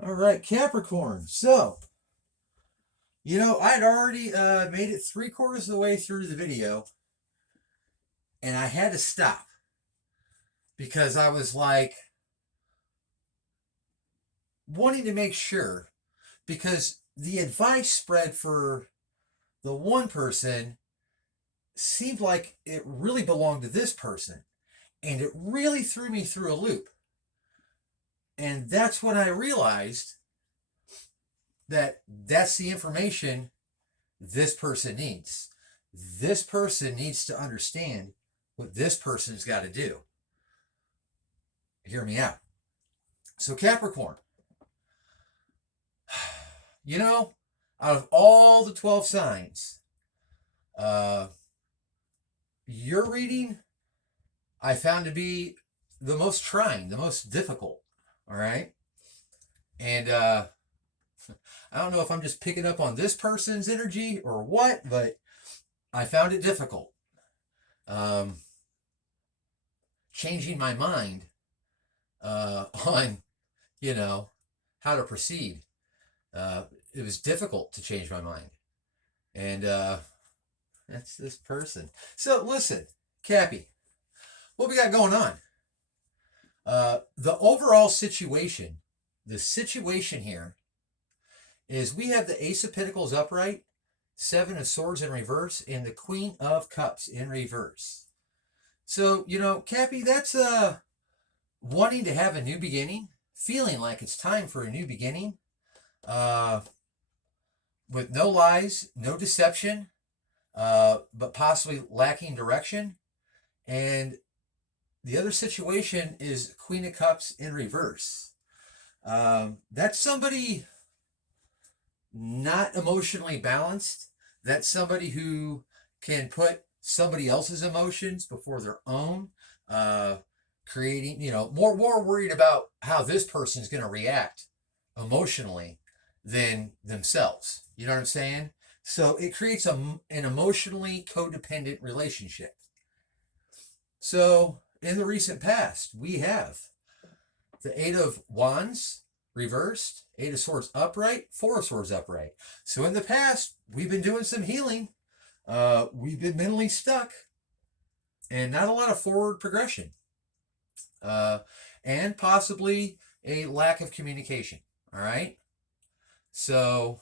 All right, Capricorn. So, I'd already made it three-quarters of the way through the video, and I had to stop because I was like wanting to make sure because the advice spread for the one person seemed like it really belonged to this person, and it really threw me through a loop. And that's when I realized that that's the information this person needs. This person needs to understand what this person's got to do. Hear me out. So, Capricorn, you know, out of all the 12 signs, uh, your reading I found to be the most trying, the most difficult. All right. And I don't know if I'm just picking up on this person's energy or what, but I found it difficult. Um, Changing my mind on, you know, how to proceed. It was difficult to change my mind. And that's this person. So listen, Cappy, what we got going on? The overall situation, the situation here is we have the Ace of Pentacles upright, Seven of Swords in reverse, and the Queen of Cups in reverse. So, Cappy, that's wanting to have a new beginning, feeling like it's time for a new beginning, uh, with no lies, no deception, but possibly lacking direction. And the other situation is Queen of Cups in reverse. That's somebody not emotionally balanced. That's somebody who can put somebody else's emotions before their own, creating, more worried about how this person is going to react emotionally than themselves. You know what I'm saying? So it creates an emotionally codependent relationship. So in the recent past, we have the Eight of Wands reversed, Eight of Swords upright, Four of Swords upright. So in the past, we've been doing some healing. We've been mentally stuck and not a lot of forward progression. And possibly a lack of communication. All right. So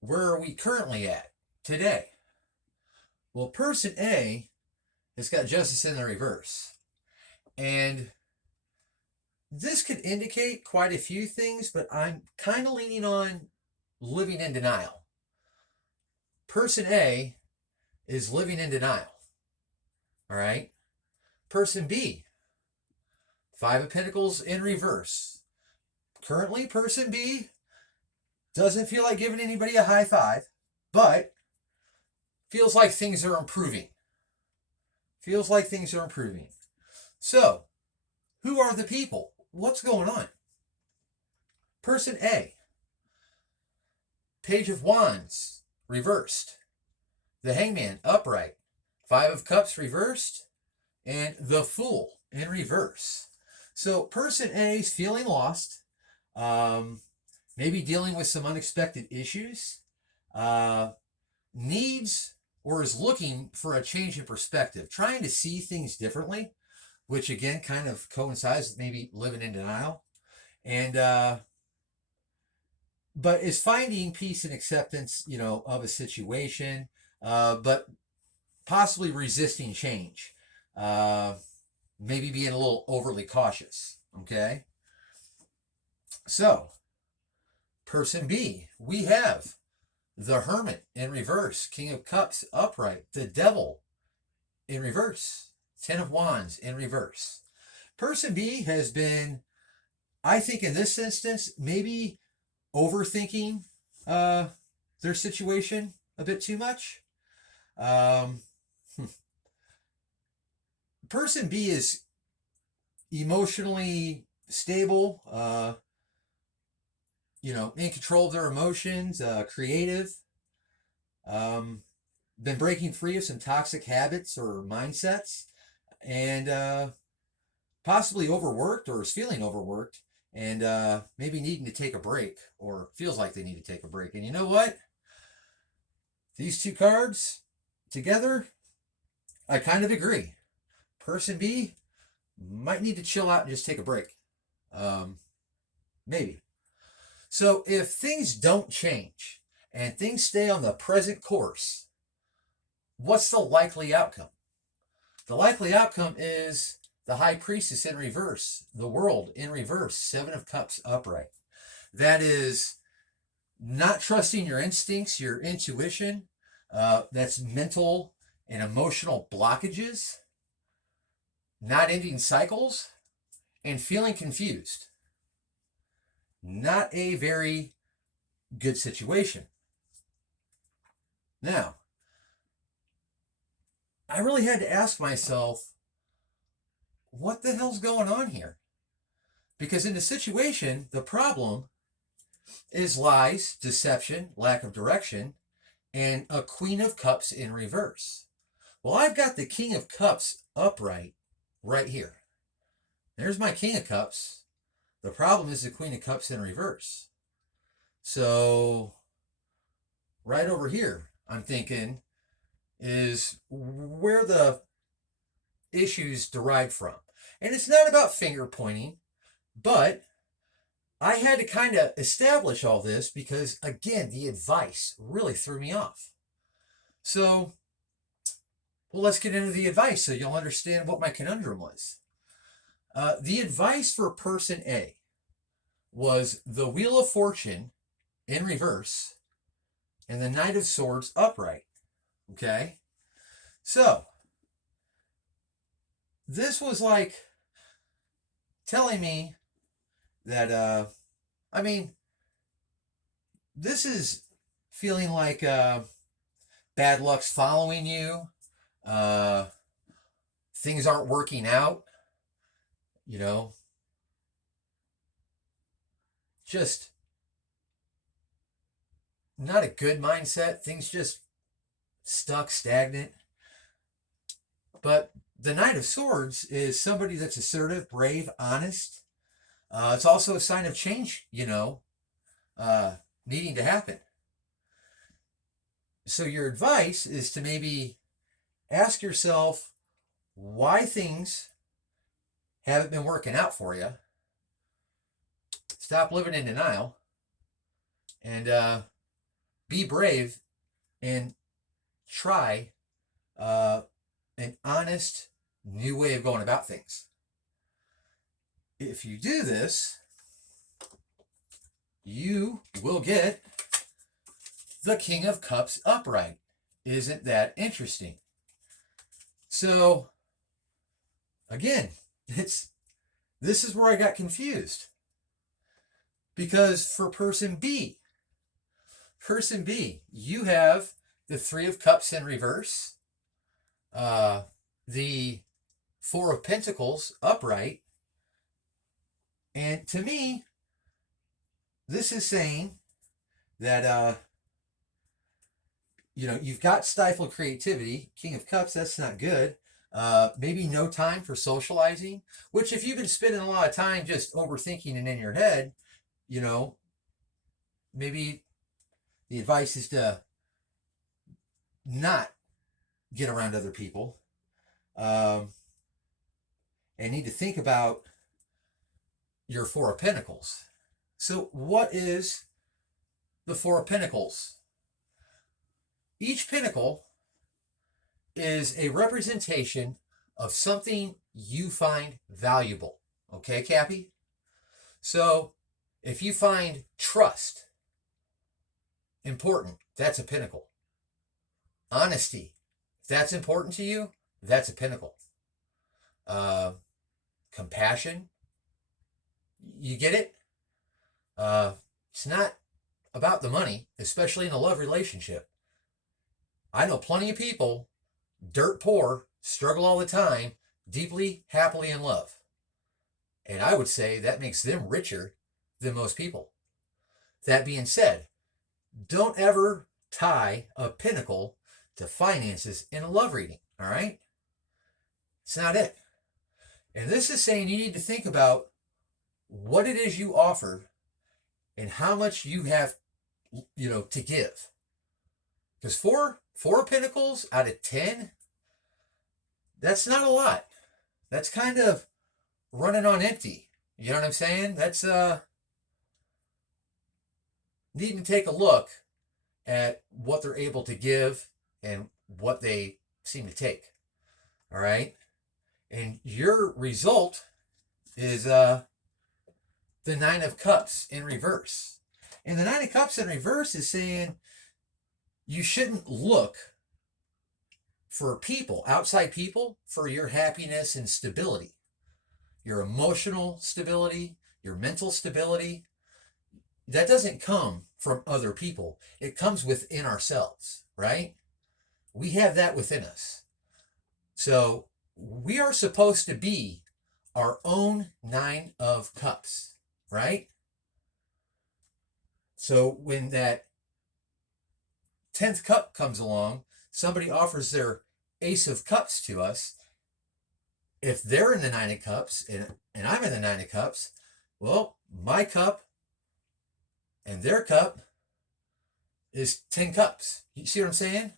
where are we currently at today? Well, person A has got Justice in the reverse. And this could indicate quite a few things, but I'm kind of leaning on living in denial. Person A is living in denial. All right. Person B, Five of Pentacles in reverse. Currently, person B doesn't feel like giving anybody a high five, but feels like things are improving. Feels like things are improving. So, who are the people? What's going on? Person A, Page of Wands reversed, the Hangman upright, Five of Cups reversed, and the Fool in reverse. So person A is feeling lost, maybe dealing with some unexpected issues, needs or is looking for a change in perspective, trying to see things differently, which again kind of coincides with maybe living in denial. And but is finding peace and acceptance, of a situation, but possibly resisting change, maybe being a little overly cautious. Okay. So, person B, we have the Hermit in reverse, King of Cups upright, the Devil in reverse, Ten of Wands in reverse. Person B has been, I think in this instance, maybe overthinking their situation a bit too much. Person B is emotionally stable, in control of their emotions, creative, been breaking free of some toxic habits or mindsets, and possibly overworked or is feeling overworked and maybe needing to take a break, or feels like they need to take a break. And you know what? These two cards together, I kind of agree. Person B might need to chill out and just take a break. Maybe. So if things don't change and things stay on the present course, what's the likely outcome? The likely outcome is the High Priestess in reverse, the World in reverse, Seven of Cups upright. That is not trusting your instincts, your intuition. That's mental and emotional blockages, not ending cycles, and feeling confused. Not a very good situation. Now, I really had to ask myself, what the hell's going on here? Because in the situation, the problem is lies, deception, lack of direction, and a Queen of Cups in reverse. Well, I've got the King of Cups upright right here. There's my King of Cups. The problem is the Queen of Cups in reverse. So, right over here, I'm thinking, is where the issues derive from. And it's not about finger pointing, but I had to kind of establish all this because, again, the advice really threw me off. So, well, let's get into the advice so you'll understand what my conundrum was. The advice for person A was the Wheel of Fortune in reverse and the Knight of Swords upright. Okay? So, this was like telling me that, this is feeling like bad luck's following you. Things aren't working out. You know, just not a good mindset. Things just stuck, stagnant. But the Knight of Swords is somebody that's assertive, brave, honest. It's also a sign of change, needing to happen. So your advice is to maybe ask yourself why things haven't been working out for you. Stop living in denial and be brave and try an honest new way of going about things. If you do this, you will get the King of Cups upright. Isn't that interesting? So, again, this is where I got confused. Because for person B, you have the Three of Cups in reverse, the Four of Pentacles upright, and to me, this is saying that, you've got stifled creativity. King of Cups, that's not good. Maybe no time for socializing, which if you've been spending a lot of time just overthinking and in your head, maybe the advice is to not get around other people and need to think about your Four of Pentacles. So what is the Four of Pentacles? Each pentacle is a representation of something you find valuable. Okay, Cappy? So if you find trust important, that's a pinnacle. Honesty, if that's important to you, that's a pinnacle. Compassion, you get it? It's not about the money, especially in a love relationship. I know plenty of people, dirt poor, struggle all the time, deeply, happily in love. And I would say that makes them richer than most people. That being said, don't ever tie a pinnacle to finances in a love reading, all right? It's not it. And this is saying you need to think about what it is you offer and how much you have, to give. Because four of Pentacles out of 10, that's not a lot. That's kind of running on empty. You know what I'm saying? That's needing to take a look at what they're able to give and what they seem to take. All right? And your result is the Nine of Cups in reverse. And the Nine of Cups in reverse is saying you shouldn't look for people, outside people, for your happiness and stability, your emotional stability, your mental stability. That doesn't come from other people. It comes within ourselves, right? We have that within us. So we are supposed to be our own Nine of Cups, right? So when that 10th cup comes along, somebody offers their Ace of Cups to us. If they're in the Nine of Cups and I'm in the Nine of Cups, well, my cup and their cup is 10 cups. You see what I'm saying?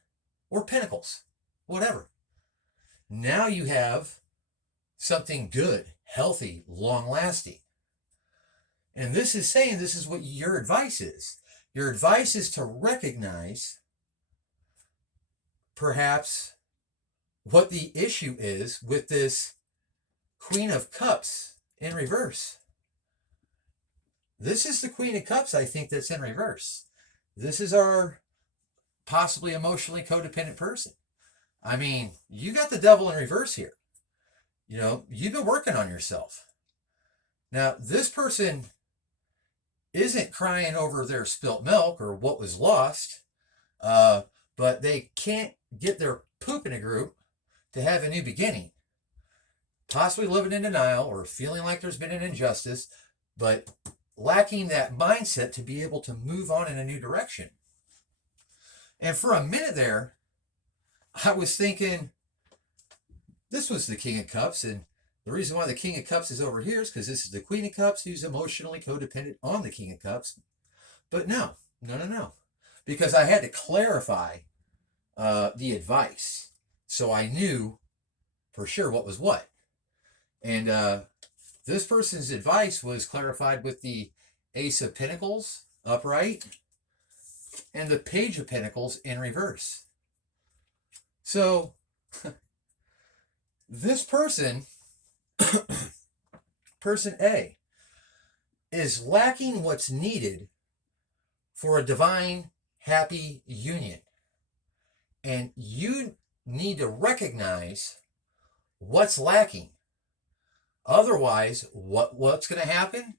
Or pentacles, whatever. Now you have something good, healthy, long-lasting. And this is saying this is what your advice is. Your advice is to recognize perhaps what the issue is with this Queen of Cups in reverse. This is the Queen of Cups, I think, that's in reverse. This is our possibly emotionally codependent person. I mean, you got the devil in reverse here. You've been working on yourself. Now, this person isn't crying over their spilt milk or what was lost, but they can't get their poop in a group to have a new beginning. Possibly living in denial or feeling like there's been an injustice, but lacking that mindset to be able to move on in a new direction. And for a minute there, I was thinking this was the King of Cups, and the reason why the King of Cups is over here is because this is the Queen of Cups who's emotionally codependent on the King of Cups. But no. Because I had to clarify the advice so I knew for sure what was what. And this person's advice was clarified with the Ace of Pentacles upright and the Page of Pentacles in reverse. So this person, person A, is lacking what's needed for a divine, happy union. And you need to recognize what's lacking. Otherwise, what's going to happen?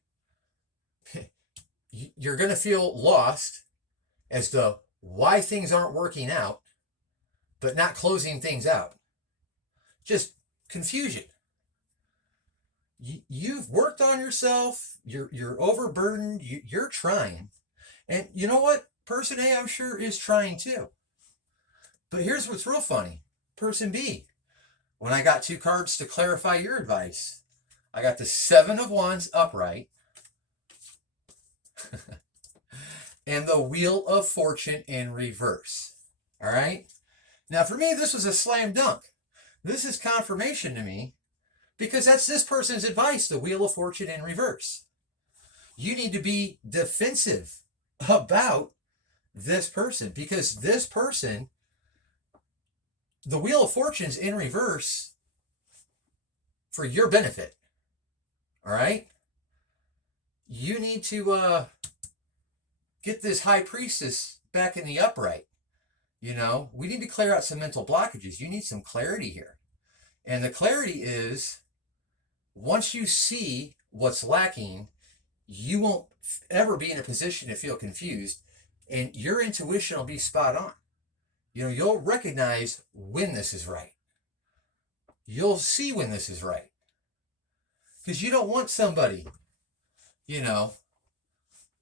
You're going to feel lost as to why things aren't working out, but not closing things out. Just confusion. You've worked on yourself. You're overburdened. You're trying. And you know what? Person A, I'm sure, is trying too. But here's what's real funny. Person B, when I got two cards to clarify your advice, I got the Seven of Wands upright and the Wheel of Fortune in reverse. All right? Now, for me, this was a slam dunk. This is confirmation to me because that's this person's advice, the Wheel of Fortune in reverse. You need to be defensive about this person because this person, the Wheel of Fortune's in reverse for your benefit. All right? You need to get this High Priestess back in the upright. We need to clear out some mental blockages. You need some clarity here. And the clarity is, once you see what's lacking, you won't ever be in a position to feel confused, and your intuition will be spot on. You'll recognize when this is right. You'll see when this is right. Because you don't want somebody,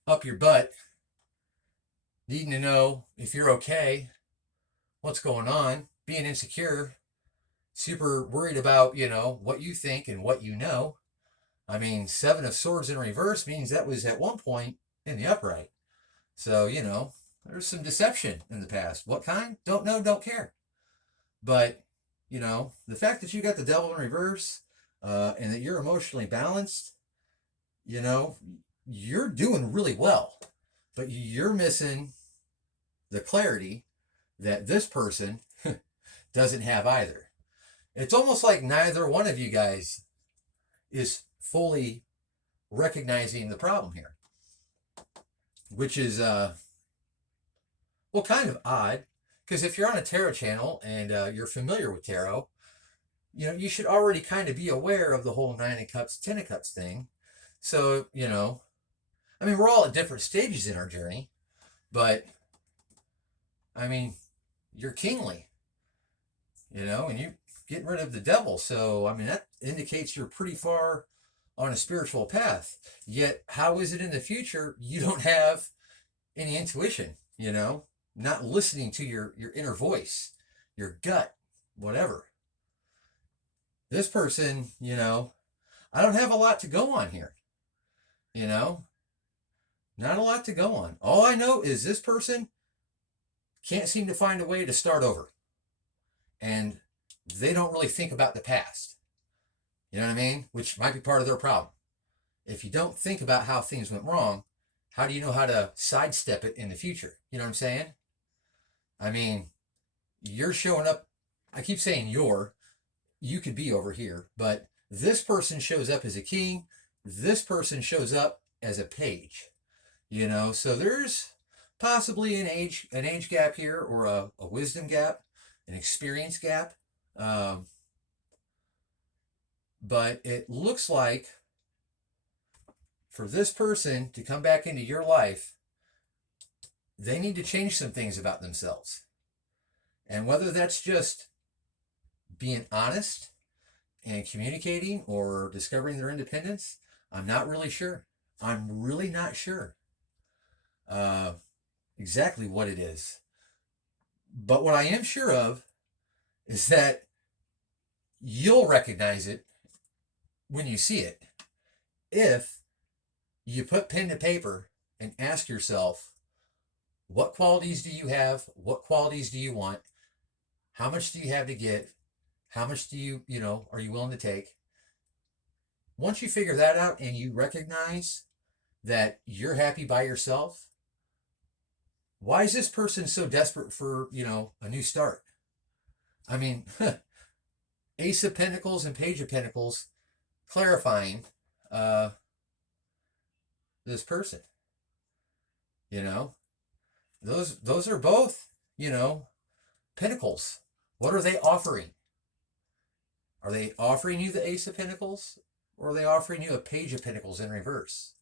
up your butt, needing to know if you're okay, what's going on, being insecure, super worried about, what you think and what you know. I mean, Seven of Swords in reverse means that was at one point in the upright. So, there's some deception in the past. What kind? Don't know, don't care. But, the fact that you got the Devil in reverse and that you're emotionally balanced, you're doing really well. But you're missing the clarity that this person doesn't have either. It's almost like neither one of you guys is fully recognizing the problem here, which is, kind of odd. Because if you're on a tarot channel and you're familiar with tarot, you should already kind of be aware of the whole Nine of Cups, Ten of Cups thing. So, I mean, we're all at different stages in our journey, but I mean, you're kingly, and you're getting rid of the devil. So, I mean, that indicates you're pretty far on a spiritual path. Yet, how is it in the future you don't have any intuition, not listening to your inner voice, your gut, whatever. This person, I don't have a lot to go on here, not a lot to go on. All I know is this person can't seem to find a way to start over. And they don't really think about the past. You know what I mean? Which might be part of their problem. If you don't think about how things went wrong, how do you know how to sidestep it in the future? You know what I'm saying? I mean, you're showing up. I keep saying you could be over here, but this person shows up as a king. This person shows up as a page, so there's possibly an age gap here, or a wisdom gap, an experience gap. But it looks like for this person to come back into your life, they need to change some things about themselves. And whether that's just being honest and communicating or discovering their independence, I'm not really sure. I'm really not sure exactly what it is. But what I am sure of is that you'll recognize it when you see it. If you put pen to paper and ask yourself, what qualities do you have? What qualities do you want? How much do you have to give? How much do you, are you willing to take? Once you figure that out and you recognize that you're happy by yourself, why is this person so desperate for, a new start? I mean, Ace of Pentacles and Page of Pentacles clarifying this person. Those are both, pentacles. What are they offering? Are they offering you the Ace of Pentacles, or are they offering you a Page of Pentacles in reverse?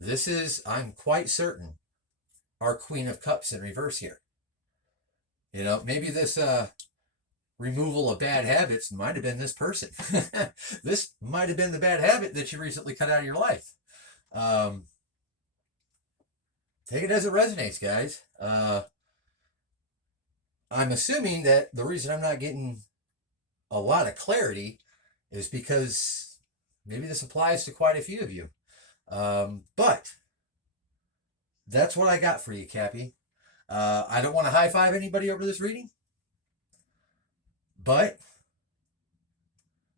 This is, I'm quite certain, our Queen of Cups in reverse here. Maybe this removal of bad habits might have been this person. This might have been the bad habit that you recently cut out of your life. Take it as it resonates, guys. I'm assuming that the reason I'm not getting a lot of clarity is because maybe this applies to quite a few of you. But that's what I got for you, Cappy. I don't want to high five anybody over this reading, but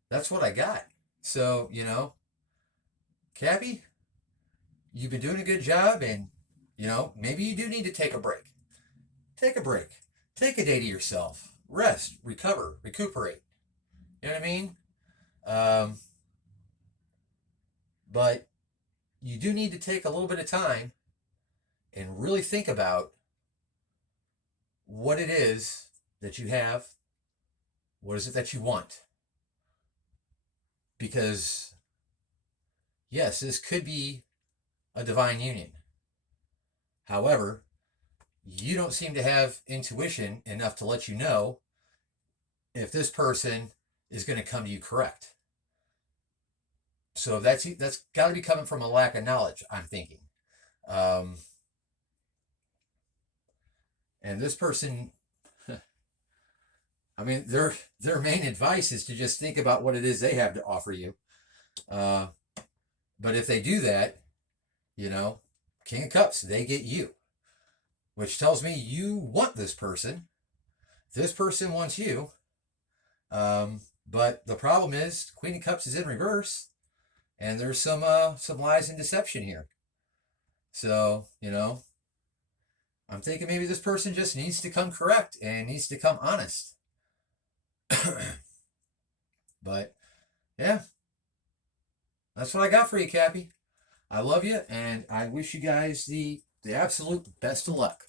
that's what I got. So, Cappy, you've been doing a good job, and, maybe you do need to take a break. Take a break. Take a day to yourself. Rest, recover, recuperate. You know what I mean? But you do need to take a little bit of time and really think about what it is that you have. What is it that you want? Because, yes, this could be a divine union. However, you don't seem to have intuition enough to let you know if this person is going to come to you correct. So that's got to be coming from a lack of knowledge, I'm thinking. And this person, I mean, their main advice is to just think about what it is they have to offer you. But if they do that, you know, King of Cups, they get you, which tells me you want this person. This person wants you. But the problem is, Queen of Cups is in reverse, and there's some lies and deception here. So, you know, I'm thinking maybe this person just needs to come correct and needs to come honest. But yeah, that's what I got for you, Cappy. I love you, and I wish you guys the absolute best of luck.